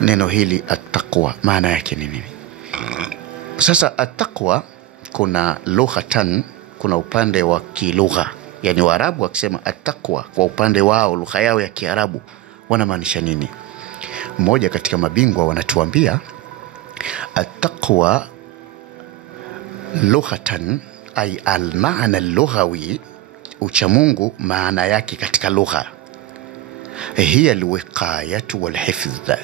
neno hili at-taqwa maana yake ni nini? Sasa at-taqwa kuna lughatan, kuna upande wa kilugha, yani Waarabu wakisema at-taqwa kwa upande wao lugha yao ya Kiarabu wanamaanisha nini? Mmoja katika mabingwa wanatuambia at-taqwa lughatan ay al-maana al-lughawi, uchamungu maana yake katika lugha hiya al-wiqayatu wal-hifdh.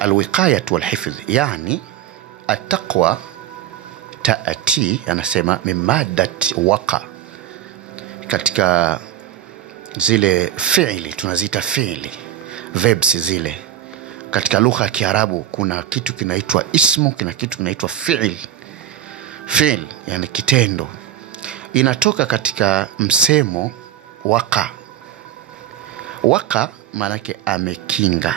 Al-wiqayatu wal-hifdh yani at-taqwa taati, anasema min maddat waqa, katika zile fi'li tunazita fi'li verbs zile. Katika lugha ya Kiarabu kuna kitu kinaitwa ismu, kuna kitu kinaitwa fi'l. Fi'l yani kitendo, inatoka katika msemo waqa. Waqa maana yake amekinga,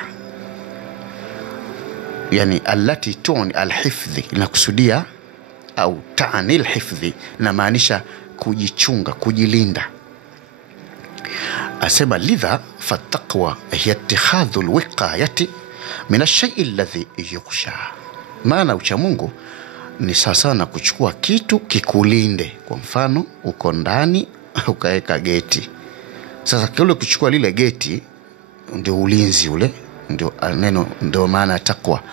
yani allati tu'ni al-hifdhi, inakusudia au ta'ni al-hifdhi, na maanisha kujichunga, kujilinda. Asema lidha fattaqwa hiya ittikhadhu al-wiqayati min ash-shay'i alladhi yukhsha. Maana ucha Mungu ni sasa na kuchukua kitu kikulinde. Kwa mfano uko ndani ukaweka geti, sasa kile kuchukua lile geti ndio ulinzi ule, ndio neno, ndio maana takwa.